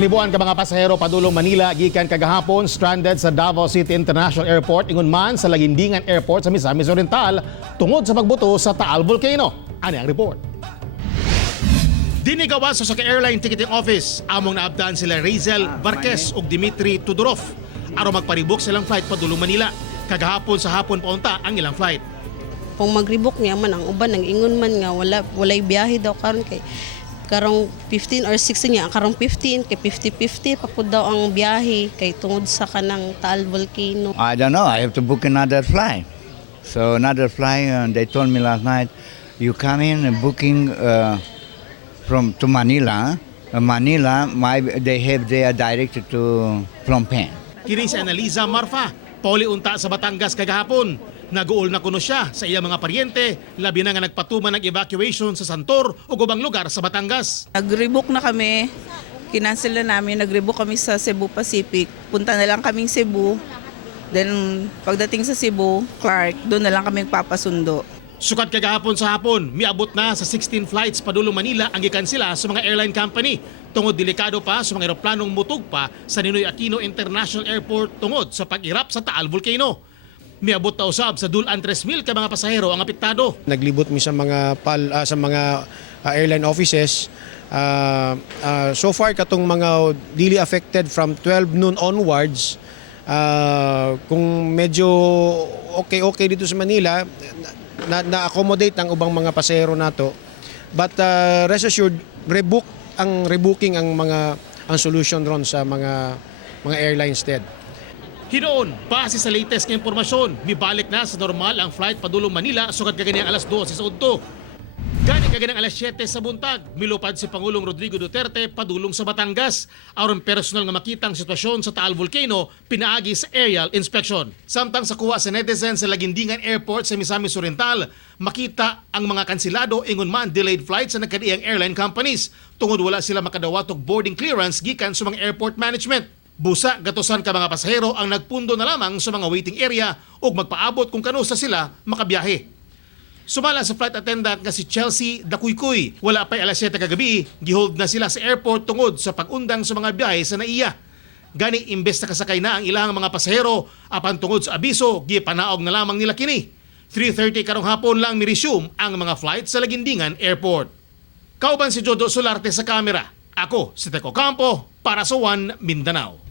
Libuan ka mga pasahero padulong Manila gikan kagahapon stranded sa Davao City International Airport ingon man sa Lagindingan Airport sa Misamis Oriental tungod sa pagbuto sa Taal Volcano. Ani ang report. Dinigawas sa airline ticketing office among naabdan sila Razel Varquez ug Dimitri Tudorov aron magparibok silang flight padulong Manila. Kagahapon sa hapon paunta ang ilang flight. Kung magribok niya man ang uban nang ingon man nga walay biyahe daw karon kay karong 15 or 16 niya karong 15 kay 50-50 pa pud daw ang biyahe kay tungod sa kanang Taal Volcano. I don't know. I have to book another flight. So another flight, they told me last night, you come in and booking to Manila. Manila, they have their directed to Phnom Penh. Kini si Analiza Marfa, pauli unta sa Batangas kagahapon. Naguol na kuno siya sa iyang mga paryente, labi na nga nagpatuman ng evacuation sa Santor o ubang lugar sa Batangas. Nag-rebook na kami, kinansel na namin, nag-rebook kami sa Cebu Pacific. Punta na lang kaming Cebu, then pagdating sa Cebu, Clark, doon na lang kami papasundo. Sukat kagahapon sa hapon, miabot na sa 16 flights padulong Manila ang gikansela sa mga airline company. Tungod delikado pa sa mga eroplanong mutug pa sa Ninoy Aquino International Airport tungod sa pag-irap sa Taal Volcano. Miabot ta usab sa dulan 3,000 ka mga pasahero ang apektado. Naglibot mi sa mga airline offices. So far katong mga dili affected from 12 noon onwards, kung medyo okay dito sa Manila, na-accommodate ang ubang mga pasahero nato. But rest assured, rebooking ang solution ron sa mga airlines instead. Hinoon, base sa latest na impormasyon, mibalik na sa normal ang flight padulong Manila sugad kagani ang alas 12 sa udto. Gani kagani ang alas 7 sa buntag, milupad si Pangulong Rodrigo Duterte padulong sa Batangas. Aron personal nga makita ang sitwasyon sa Taal Volcano, pinaagi sa aerial inspection. Samtang sa kuha sa netizen sa Lagindingan Airport sa Misamis Oriental, makita ang mga kansilado ingon man delayed flights sa nagkadiang airline companies tungod wala sila makadawat og boarding clearance gikan sa mga airport management. Busa gatusan ka mga pasahero ang nagpundo na lamang sa mga waiting area ug magpaabot kung kanusa sila makabiyahe. Sumala sa flight attendant nga si Chelsea Dakuykuy, wala pa'y alas 7 kagabi, gihold na sila sa airport tungod sa pag-undang sa mga biyahe sa NAIA. Gani imbes na kasakay na ang ilang mga pasahero, apan tungod sa abiso, gipanaog na lamang nila kini. 3:30 karong hapon lang mi-resume ang mga flight sa Lagindingan Airport. Kauban si Jodo Solarte sa kamera. Ako si Teco Campo para sa One Mindanao.